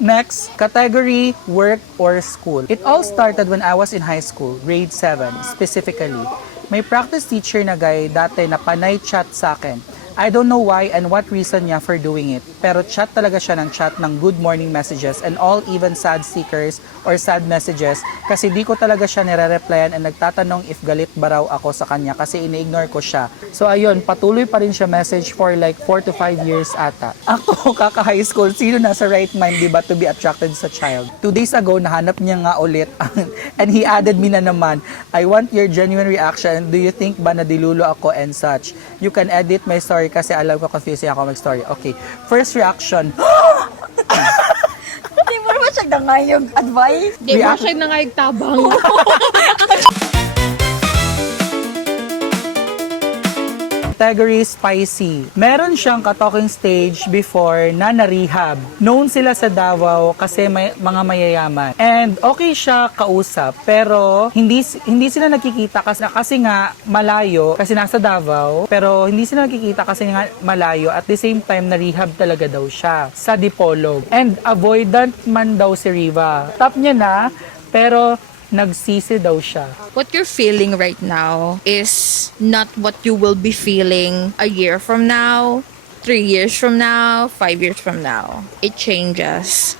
Next, category, work or school. It all started when I was in high school, grade 7 specifically. May practice teacher na guy dati na panay chat sa akin. I don't know why and what reason niya for doing it. Pero chat talaga siya ng chat ng good morning messages and all even sad stickers or sad messages kasi di ko talaga siya nire-replyan and nagtatanong if galit ba raw ako sa kanya kasi ini-ignore ko siya. So ayun, patuloy pa rin siya message for like 4 to 5 years ata. Ako, kaka-high school, sino nasa right mind di ba to be attracted sa child? 2 days ago, nahanap niya nga ulit and he added me na naman. I want your genuine reaction. Do you think ba nadilulo ako and such? You can edit my story kasi alam ko confusing ako mag-story. Okay, first reaction. Hindi mo naman siya yung advice. Di mo siya nangayagtabang. Category spicy. Meron siyang ka-talking stage before na na-rehab. Known sila sa Davao kasi may mga mayayaman. And okay siya kausap, pero hindi sila nakikita kasi nga malayo, kasi nasa Davao, pero hindi sila nakikita kasi nga malayo. At the same time, na-rehab talaga daw siya sa Dipolog. And avoidant man daw si Riva. Top niya na, pero nagsisi daw siya. What you're feeling right now is not what you will be feeling a year from now, 3 years from now, 5 years from now. It changes.